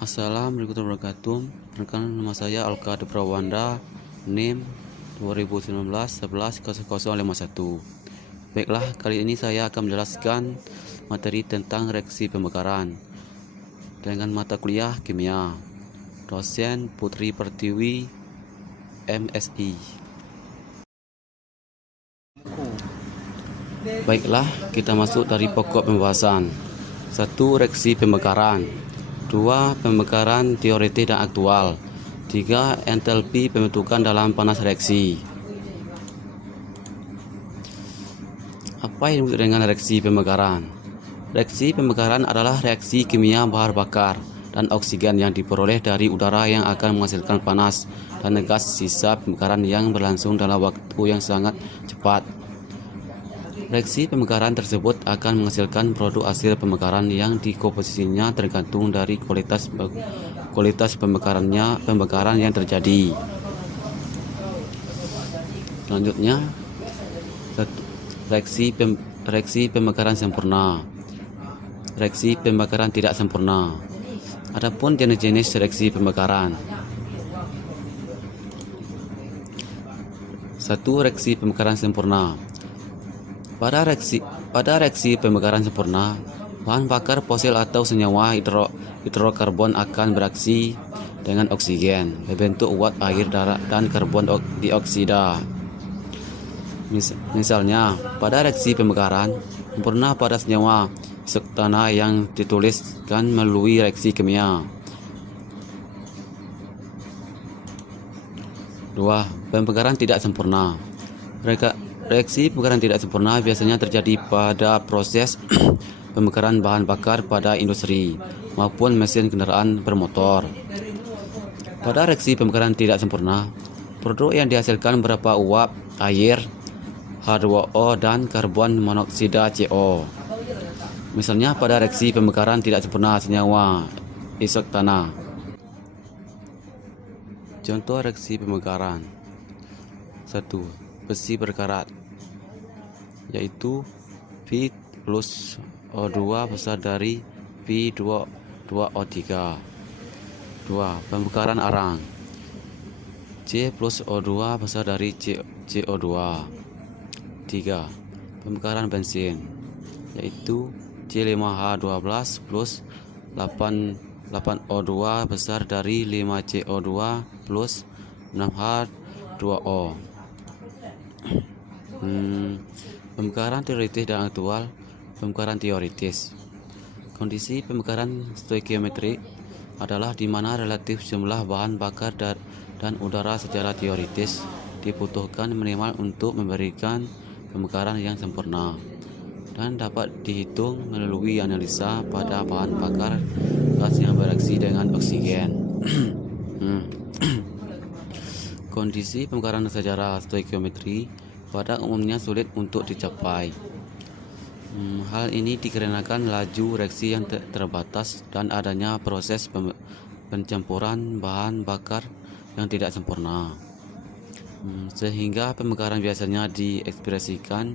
Assalamualaikum warahmatullahi wabarakatuh. Perkenalkan, nama saya Alka Deprawanda, NIM 2019 11 0051. Baiklah, kali ini saya akan menjelaskan materi tentang reaksi pembakaran dengan mata kuliah kimia. Dosen Putri Pertiwi, MSI. Baiklah, kita masuk dari pokok pembahasan. 1. Reaksi pembakaran. 2. Pembakaran teoretis dan aktual. 3. Entalpi pembentukan dalam panas reaksi. Apa yang disebut dengan reaksi pembakaran? Reaksi pembakaran adalah reaksi kimia bahan bakar dan oksigen yang diperoleh dari udara yang akan menghasilkan panas dan gas sisa pembakaran yang berlangsung dalam waktu yang sangat cepat. Reaksi pembakaran tersebut akan menghasilkan produk hasil pembakaran yang komposisinya tergantung dari kualitas pembakaran yang terjadi. Selanjutnya, reaksi pembakaran sempurna. Reaksi pembakaran tidak sempurna. Adapun jenis-jenis reaksi pembakaran. 1. Reaksi pembakaran sempurna. Pada reaksi pembakaran sempurna, bahan bakar fosil atau senyawa hidrokarbon akan bereaksi dengan oksigen, membentuk uap air dan karbon dioksida. Misalnya, pada reaksi pembakaran sempurna pada senyawa isoktana yang dituliskan melalui reaksi kimia. 2. Pembakaran tidak sempurna. Reaksi pembakaran tidak sempurna biasanya terjadi pada proses pembakaran bahan bakar pada industri maupun mesin kendaraan bermotor. Pada reaksi pembakaran tidak sempurna, produk yang dihasilkan berupa uap, air, H2O, dan karbon monoksida CO. Misalnya pada reaksi pembakaran tidak sempurna senyawa isoktana. Contoh reaksi pembakaran. 1. Besi berkarat, yaitu P plus O2 besar dari P2O3. 2. Pembakaran arang, C plus O2 besar dari CO2. 3. Pembakaran bensin, yaitu C5H12 plus 8O2 besar dari 5CO2 plus 6H2O. Pembakaran teoritis dan aktual. Pembakaran teoritis. Kondisi pembakaran stoikiometrik adalah di mana relatif jumlah bahan bakar dan udara secara teoritis dibutuhkan minimal untuk memberikan pembakaran yang sempurna dan dapat dihitung melalui analisa pada bahan bakar gas yang bereaksi dengan oksigen. Kondisi pembakaran secara stoikiometri pada umumnya sulit untuk dicapai. Hal ini dikarenakan laju reaksi yang terbatas dan adanya proses pencampuran bahan bakar yang tidak sempurna, sehingga pembakaran biasanya diekspresikan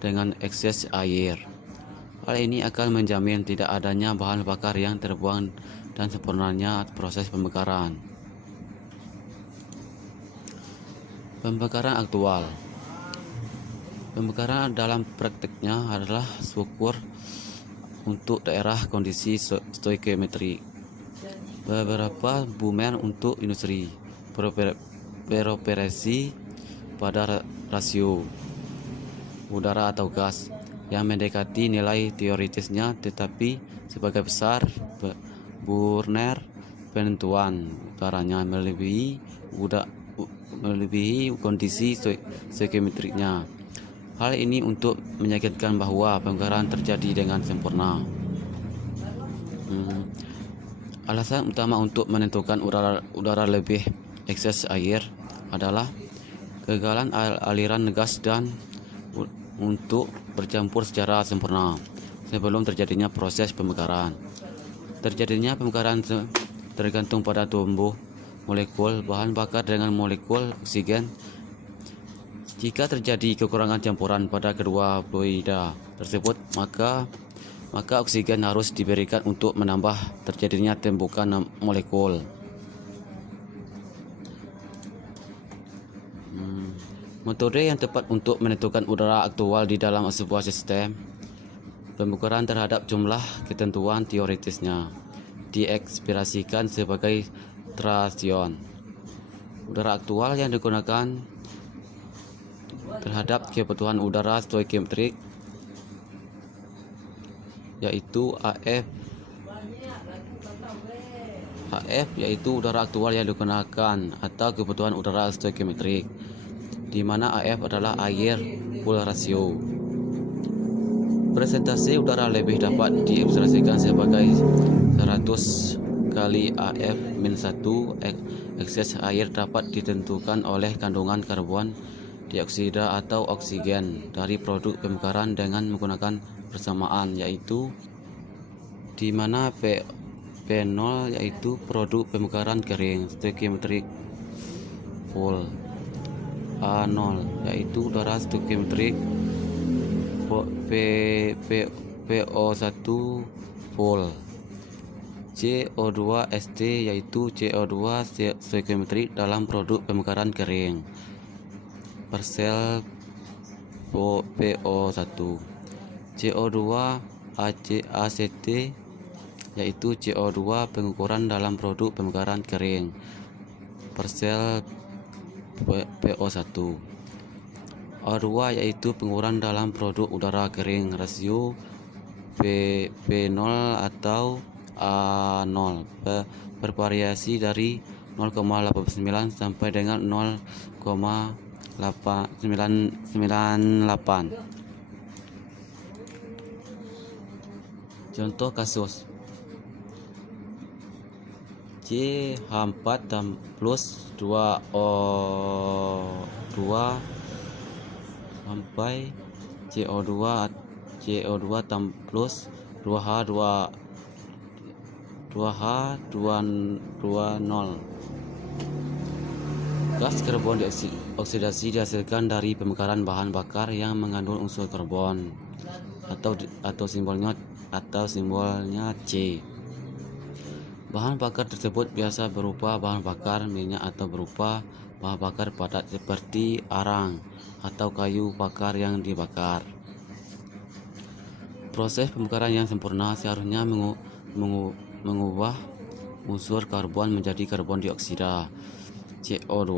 dengan ekses air. Hal ini akan menjamin tidak adanya bahan bakar yang terbuang dan sempurnanya proses pembakaran. Pembakaran aktual. Pembakaran dalam prakteknya adalah struktur untuk daerah kondisi stoikiometrik. Beberapa boomer untuk industri beroperasi pada rasio udara atau gas yang mendekati nilai teoritisnya, tetapi sebagai besar Brunner penentuan udaranya melebihi kondisi stoikiometriknya. Hal ini untuk meyakinkan bahwa pembakaran terjadi dengan sempurna. Alasan utama untuk menentukan udara lebih ekses air adalah kegagalan aliran gas dan untuk bercampur secara sempurna sebelum terjadinya proses pembakaran. Terjadinya pembakaran tergantung pada tumbuh molekul bahan bakar dengan molekul oksigen. Jika terjadi kekurangan campuran pada kedua fluida tersebut, maka maka oksigen harus diberikan untuk menambah terjadinya tembukan molekul. Metode yang tepat untuk menentukan udara aktual di dalam sebuah sistem. Pengukuran terhadap jumlah ketentuan teoritisnya diekspresikan sebagai trasion. Udara aktual yang digunakan terhadap kebutuhan udara stoikiometrik yaitu AF yaitu udara aktual yang digunakan atau kebutuhan udara stoikiometrik, di mana AF adalah air full ratio. Presentasi udara lebih dapat diekspresikan sebagai 100 kali AF-1. Ekses air dapat ditentukan oleh kandungan karbon dioksida atau oksigen dari produk pemekaran dengan menggunakan persamaan, yaitu di mana P0 yaitu produk pemekaran kering stoikiometrik full, A0 yaitu udara stoikiometrik PO1 full, CO2 ST yaitu CO2 stoikiometrik dalam produk pemekaran kering persel PO1, CO2 ACT yaitu CO2 pengukuran dalam produk pemekaran kering persel PO1, O2 yaitu pengukuran dalam produk udara kering rasio P0 atau A0 bervariasi dari 0,89 sampai dengan 0,898. Contoh kasus CH4 plus 2O2 sampai CO2 plus 2H220. Gas karbon dioksidasi dihasilkan dari pemekaran bahan bakar yang mengandung unsur karbon atau simbolnya C. Bahan bakar tersebut biasa berupa bahan bakar minyak atau berupa bahan bakar padat seperti arang atau kayu bakar yang dibakar. Proses pembakaran yang sempurna seharusnya mengubah unsur karbon menjadi karbon dioksida CO2.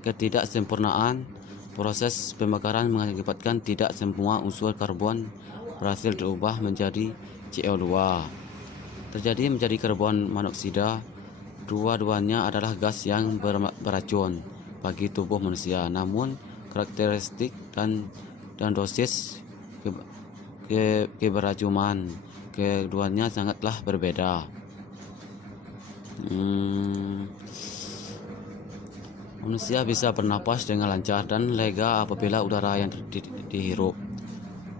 Ketidaksempurnaan proses pembakaran mengakibatkan tidak semua unsur karbon berhasil diubah menjadi CO2 terjadi menjadi karbon monoksida. Dua-duanya adalah gas yang beracun bagi tubuh manusia, namun karakteristik dan dosis keberacunan keduanya sangatlah berbeda. Manusia bisa bernapas dengan lancar dan lega apabila udara yang dihirup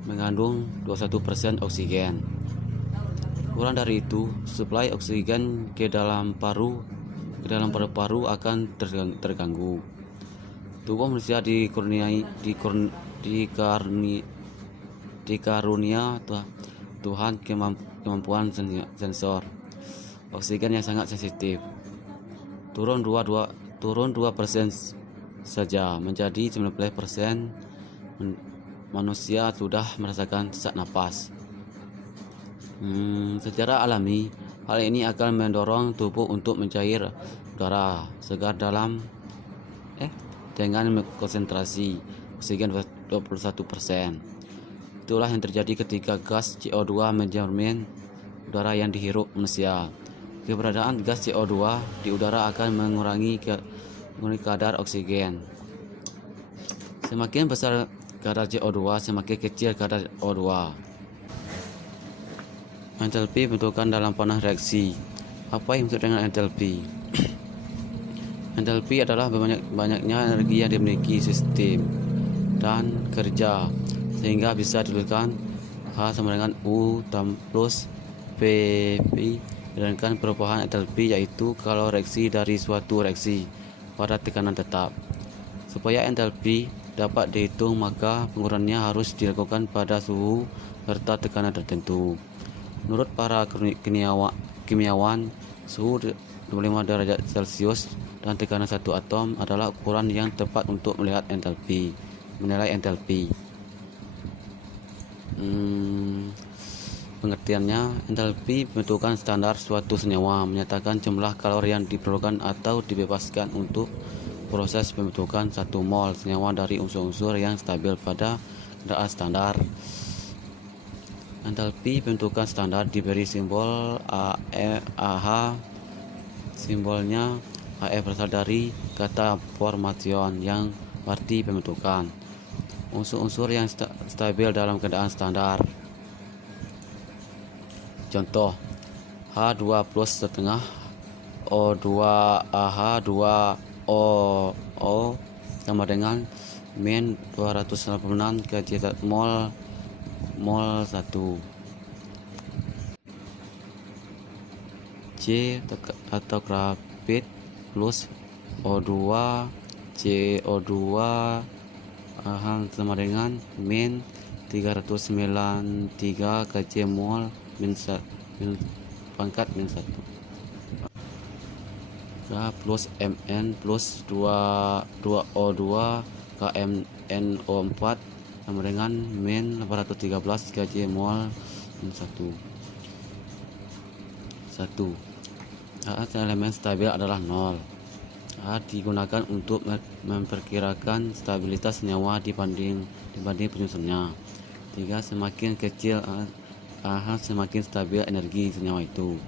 mengandung 21% oksigen. Kurang dari itu, suplai oksigen ke dalam paru-paru akan terganggu. Tubuh manusia dikarunia Tuhan kemampuan sensor oksigen yang sangat sensitif. Turun 2% saja menjadi 19%. Manusia sudah merasakan sesak napas. Secara alami, hal ini akan mendorong tubuh untuk mencair udara segar dengan konsentrasi oksigen 21%. Itulah yang terjadi ketika gas CO2 menjamin udara yang dihirup manusia. Keberadaan gas CO2 di udara akan mengurangi kadar oksigen. Semakin besar kadar CO2, semakin kecil kadar O2. Entalpi bentukan dalam panah reaksi. Apa yang dimaksud dengan entalpi? Entalpi adalah banyaknya energi yang dimiliki sistem dan kerja, sehingga bisa dituliskan H sama dengan U plus PV. Sedangkan perubahan entalpi yaitu kalau reaksi dari suatu reaksi pada tekanan tetap. Supaya entalpi dapat dihitung, maka pengurangannya harus dilakukan pada suhu serta tekanan tertentu. Menurut para kimiawan, suhu 25 derajat Celcius dan tekanan satu atom adalah ukuran yang tepat untuk menilai entalpi. Pengertiannya, entalpi pembentukan standar suatu senyawa, menyatakan jumlah kalori yang diperlukan atau dibebaskan untuk proses pembentukan 1 mol senyawa dari unsur-unsur yang stabil pada keadaan standar. Entalpi pembentukan standar diberi simbol AH. Simbolnya AF berasal dari kata formation yang berarti pembentukan unsur-unsur yang stabil dalam keadaan standar. Contoh, H2 plus setengah O2 AH2O sama dengan min 286 kJ mol 1. C atau grafit plus O2 CO2 sama dengan min 393 kJ mol pangkat min 1. K plus Mn plus 2O2 KMNO4 sama dengan min 813 kJ mol min 1. Saat elemen stabil adalah 0. A digunakan untuk memperkirakan stabilitas senyawa dibanding penyusunnya. 3. Semakin kecil AH semakin stabil energi senyawa itu.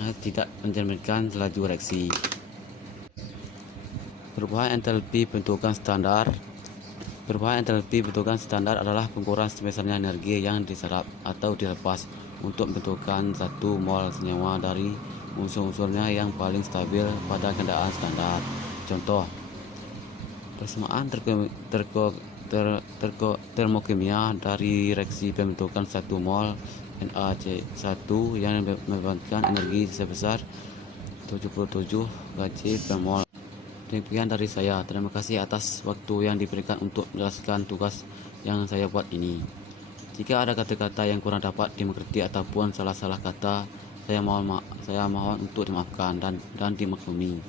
Tidak mencerminkan laju reaksi. Perubahan entalpi bentukan standar. Perubahan entalpi bentukan standar adalah pengukuran sebesarnya energi yang diserap atau dilepas untuk bentukan 1 mol senyawa dari unsur-unsurnya yang paling stabil pada keadaan standar. Contoh, persamaan termokimia dari reaksi pembentukan 1 mol NaC1 yang memberikan energi sebesar 77 kJ per mol. Demikian dari saya. Terima kasih atas waktu yang diberikan untuk menjelaskan tugas yang saya buat ini. Jika ada kata-kata yang kurang dapat dimengerti ataupun salah-salah kata, saya mohon untuk dimaafkan dan dimaklumi.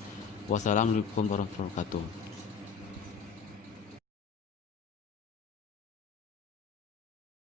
Wassalamualaikum warahmatullahi wabarakatuh.